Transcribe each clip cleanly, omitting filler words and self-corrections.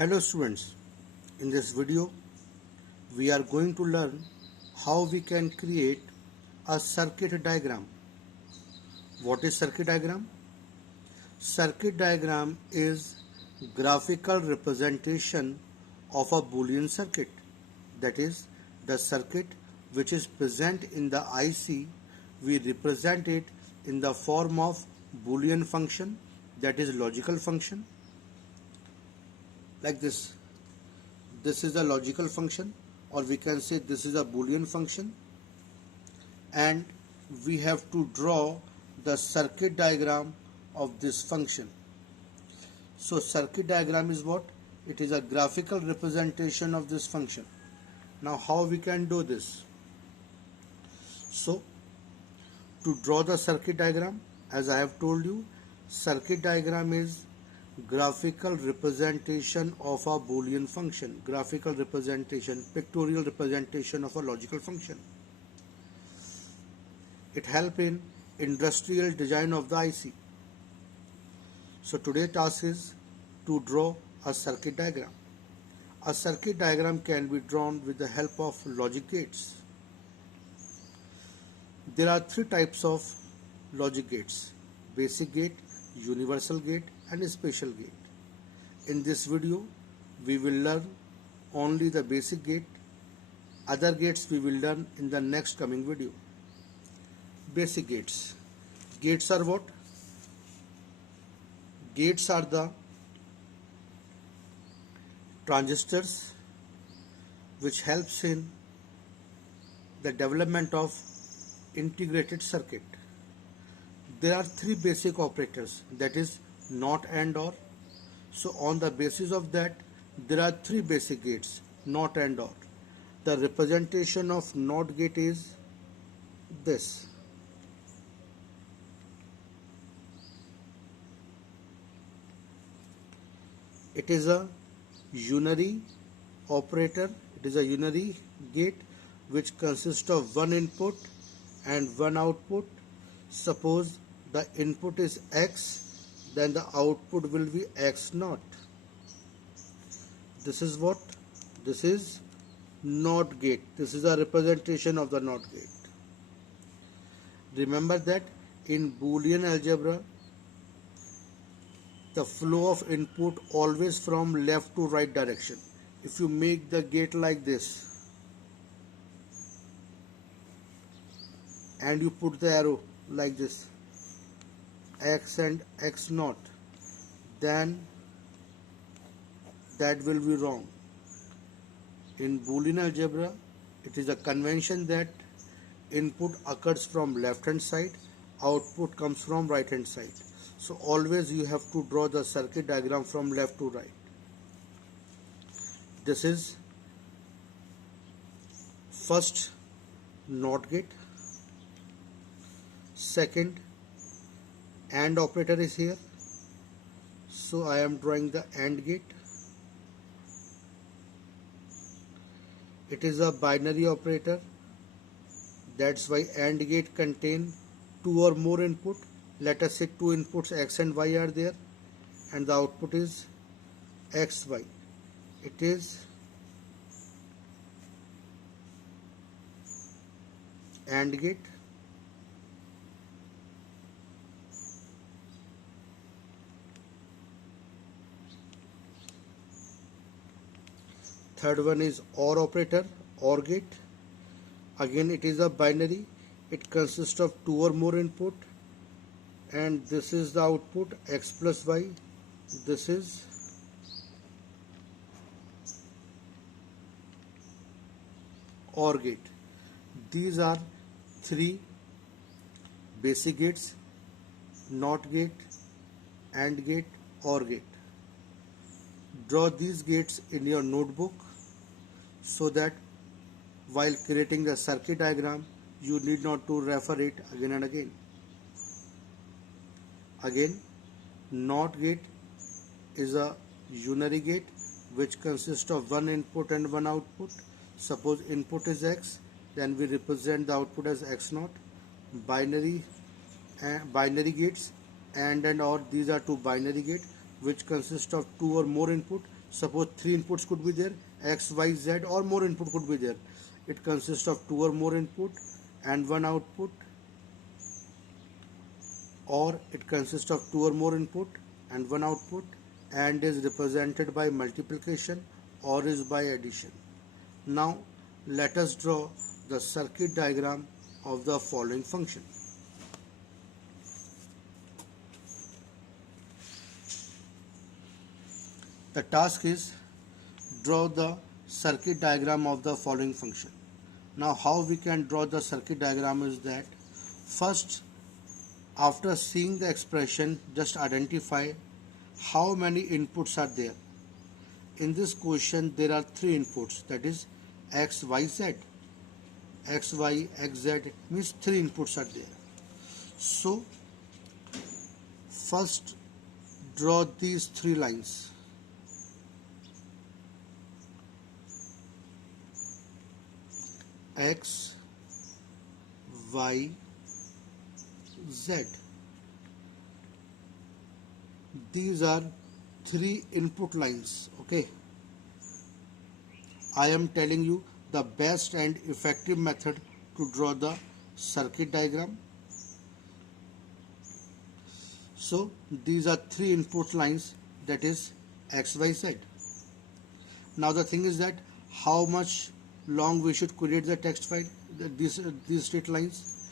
Hello students, in this video we are going to learn how we can create a circuit diagram. What is circuit diagram? Circuit diagram is graphical representation of a Boolean circuit. That is, the circuit which is present in the IC, we represent it in the form of Boolean function, that is logical function, like this. This is a logical function, or we can say this is a Boolean function, and we have to draw the circuit diagram of this function. So circuit diagram is what? It is a graphical representation of this function. Now how we can do this? So to draw the circuit diagram, as I have told you, circuit diagram is graphical representation of a Boolean function, graphical representation, pictorial representation of a logical function. It helps in industrial design of the IC. So today's task is to draw a circuit diagram. A circuit diagram can be drawn with the help of logic gates. There are three types of logic gates: basic gate, universal gate, and special gate. In this video, we will learn only the basic gate. Other gates we will learn in the next coming video. Basic gates. Gates are what? Gates are the transistors which helps in the development of integrated circuit. There are three basic operators, that is NOT, AND, OR. So on the basis of that, there are three basic gates, NOT, AND, OR. The representation of NOT gate is this. It is a unary operator. It is a unary gate which consists of one input and one output. Suppose the input is X, then the output will be X naught. This is what? This is NOT gate. This is a representation of the NOT gate. Remember that in Boolean algebra, the flow of input always from left to right direction. If you make the gate like this and you put the arrow like this, X and X naught, then that will be wrong. In Boolean algebra, it is a convention that input occurs from left hand side, output comes from right hand side. So always you have to draw the circuit diagram from left to right. This is first NOT gate. Second AND operator is here. So I am drawing the AND gate. It is a binary operator. That's why AND gate contain two or more input. Let us say two inputs X and Y are there, and the output is XY. It is AND gate. Third one is OR operator, OR gate. Again it is a binary. It consists of two or more input, and this is the output X plus Y. This is OR gate. These are three basic gates: NOT gate, AND gate, OR gate. Draw these gates in your notebook so that while creating the circuit diagram you need not to refer it again and again. Again, NOT gate is a unary gate which consists of one input and one output. Suppose input is X, then we represent the output as X naught. Binary gates, AND and OR, these are two binary gates which consist of two or more input. Suppose three inputs could be there, x, y, z, or more input could be there. It consists of two or more input and one output, or it consists of two or more input and one output, and is represented by multiplication or is by addition. Now let us draw the circuit diagram of the following function. The task is draw the circuit diagram of the following function. Now how we can draw the circuit diagram is that first, after seeing the expression, just identify how many inputs are there. In this question there are three inputs, that is x, y, z. X, y, x, z means three inputs are there. So first draw these three lines. X, Y, Z. These are three input lines. Okay. I am telling you the best and effective method to draw the circuit diagram. So these are three input lines, that is X, Y, Z. Now the thing is that how much long we should create the text file, these straight lines.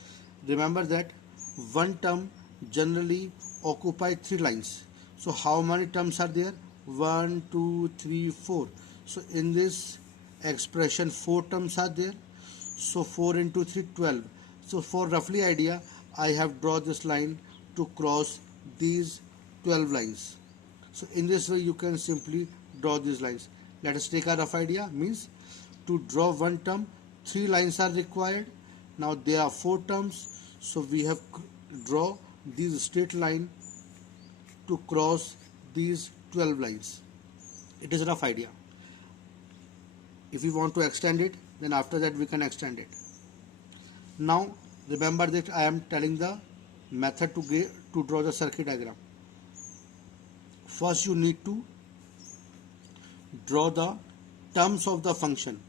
Remember that one term generally occupy three lines. So how many terms are there? 1, 2, 3, 4. So in this expression 4 terms are there. So 4 into 3, 12. So for roughly idea, I have drawn this line to cross these 12 lines. So in this way you can simply draw these lines. Let us take a rough idea. Means to draw one term, three lines are required. Now there are 4 terms, so we have draw this straight line to cross these 12 lines. It is a rough idea. If we want to extend it, then after that we can extend it. Now remember that I am telling the method to draw the circuit diagram. First you need to draw the terms of the function.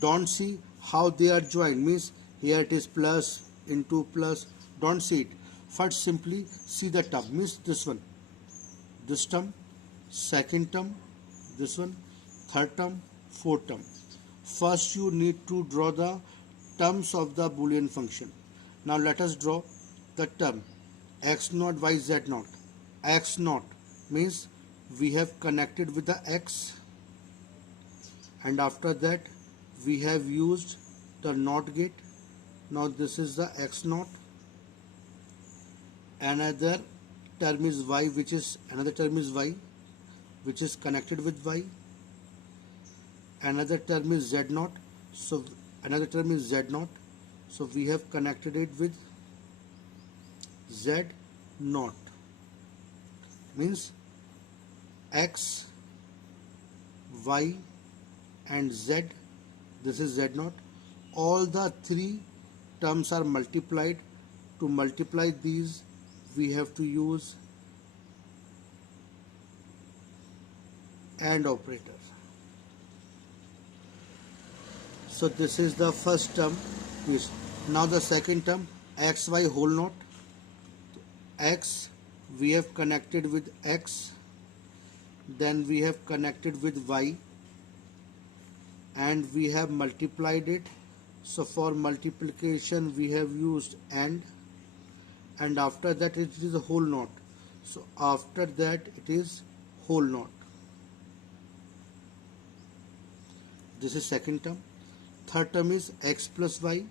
Don't see how they are joined, means here it is plus into plus, don't see it. First simply see the term, means this one, this term, second term, this one, third term, fourth term. First you need to draw the terms of the Boolean function. Now let us draw the term x naught, y, z naught. X naught means we have connected with the x, and after that we have used the NOT gate. Now this is the x naught. Another term is y, which is connected with y. Another term is z naught. So another term is z naught. So we have connected it with z naught. Means x, y, and z. This is z naught. All the three terms are multiplied. To multiply these, we have to use AND operator. So this is the first term. Now the second term, x, y whole naught. X we have connected with x, then we have connected with y, and we have multiplied it. So for multiplication we have used and after that it is a whole naught. So after that it is whole naught. This is second term. Third term is x plus y,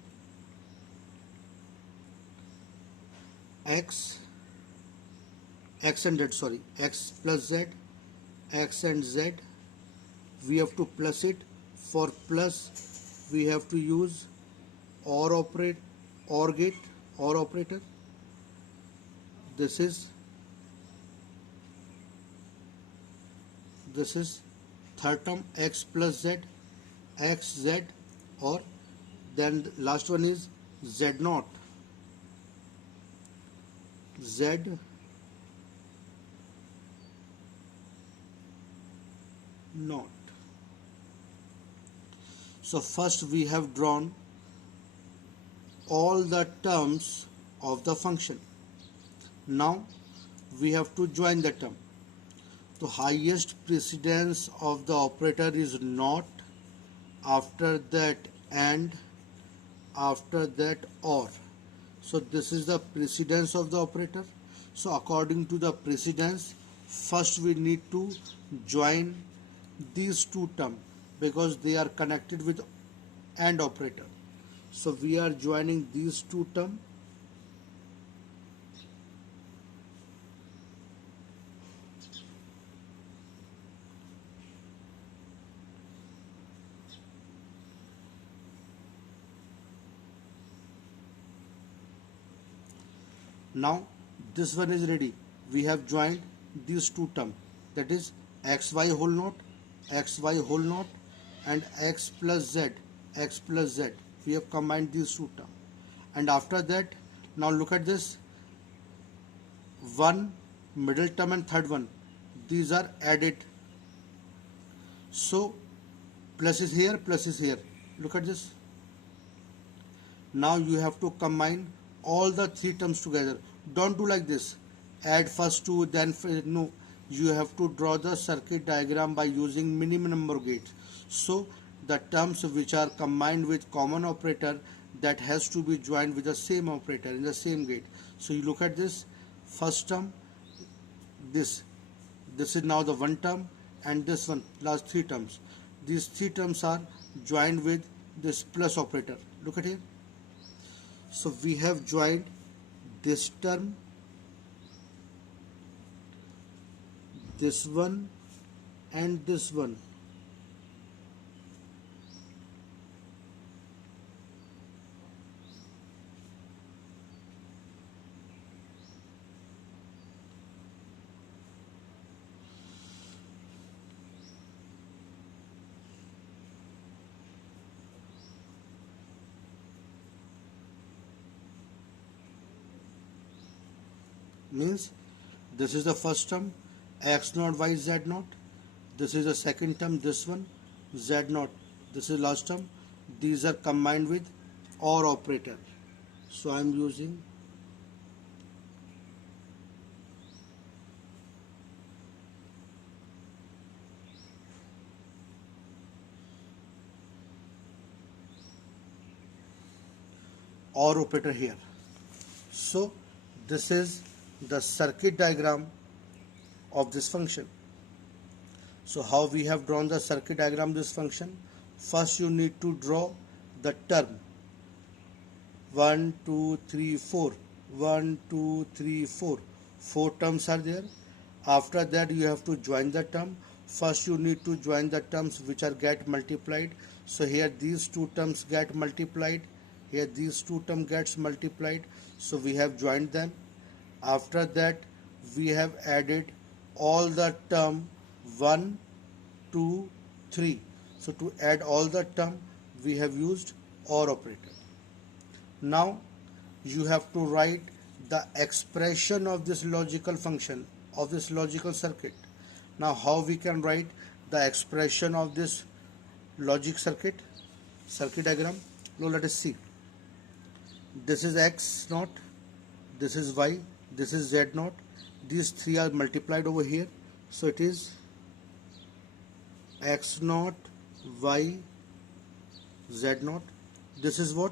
x and z, x plus z, x and z. We have to plus it. For plus we have to use OR operator. This is third term, x plus z, x, z, or then the last one is z naught, z not. So first we have drawn all the terms of the function. Now we have to join the term. The highest precedence of the operator is not, after that and, after that or. So this is the precedence of the operator. So according to the precedence, first we need to join these two terms because they are connected with AND operator. So we are joining these two terms. Now this one is ready. We have joined these two terms, that is xy whole not, xy whole not, and x plus z, x plus z. We have combined these two terms. And after that, now look at this, one middle term and third one, these are added. So plus is here, plus is here. Look at this. Now you have to combine all the three terms together. Don't do like this, add first two then no. You have to draw the circuit diagram by using minimum number of gates. So the terms which are combined with common operator, that has to be joined with the same operator in the same gate. So you look at this, first term, this is now the one term, and this one, last three terms. These three terms are joined with this plus operator. Look at here. So we have joined this term, this one, and this one. Means this is the first term, x naught y z naught. This is the second term, this one, z naught. This is last term. These are combined with OR operator. So I am using OR operator here. So this is the circuit diagram of this function. So how we have drawn the circuit diagram of this function? First you need to draw the term 1, 2, 3, 4. 1, 2, 3, 4. 4 terms are there. After that you have to join the term. First you need to join the terms which are get multiplied. So here these two terms get multiplied. Here these two terms gets multiplied. So we have joined them. After that we have added all the term 1, 2, 3. So to add all the term we have used OR operator. Now you have to write the expression of this logical function, of this logical circuit. Now how we can write the expression of this logic circuit diagram? Now let us see. This is x naught, this is y, this is z naught. These three are multiplied over here. So it is x naught, y, z naught. This is what?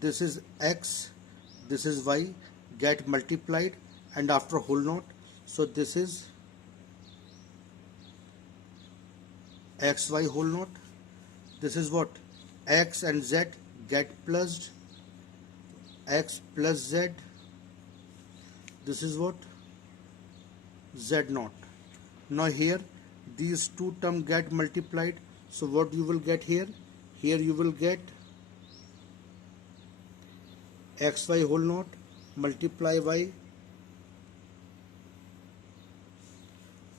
This is x, this is y, get multiplied and after whole naught. So this is xy whole naught. This is what? X and z get plussed, x plus z. This is what? Z naught. Now here these two terms get multiplied. So what you will get here? Here you will get xy whole naught multiply y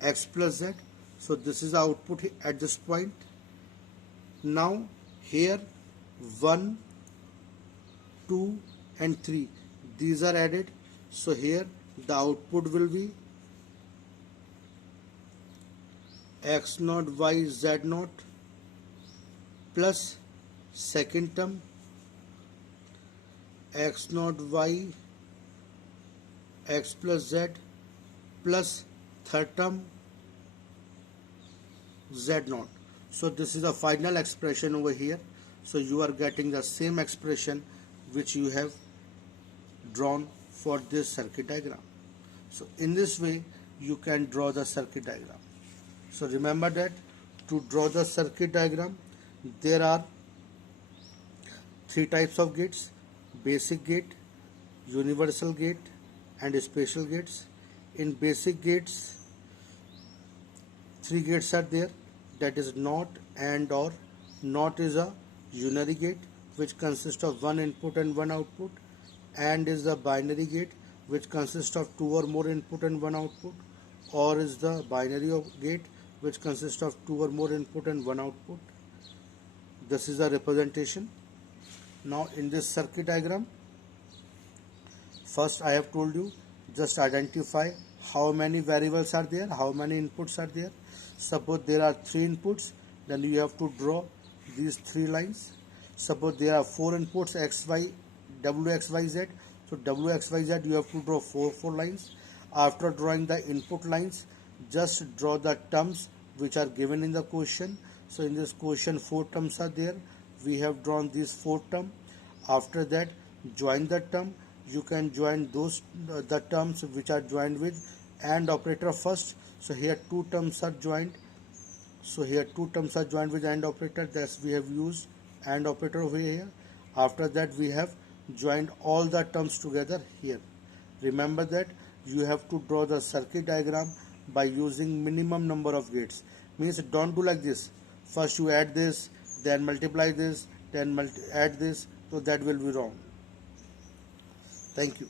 x plus z. So this is the output at this point. Now here 1, 2 and 3, these are added. So here the output will be x naught y z naught plus second term x naught y x plus z plus third term z naught. So this is the final expression over here. So you are getting the same expression which you have drawn for this circuit diagram. So in this way you can draw the circuit diagram. So remember that to draw the circuit diagram there are three types of gates: basic gate, universal gate and special gates. In basic gates, three gates are there, that is NOT, AND, OR. NOT is a unary gate which consists of one input and one output. AND is the binary gate which consists of two or more input and one output. OR is the binary gate which consists of two or more input and one output. This is the representation. Now in this circuit diagram, first I have told you, just identify how many variables are there, how many inputs are there. Suppose there are three inputs, then you have to draw these three lines. Suppose there are four inputs, x, y, w, x, y, z. So w, x, y, z you have to draw four lines. After drawing the input lines, just draw the terms which are given in the question. So in this question four terms are there. We have drawn these four terms. After that, join the term. You can join those the terms which are joined with AND operator first. So here two terms are joined. So here two terms are joined with AND operator. Thus we have used AND operator over here. After that we have joined all the terms together here. Remember that you have to draw the circuit diagram by using minimum number of gates. Means don't do like this. First you add this, then multiply this, then add this. So that will be wrong. Thank you.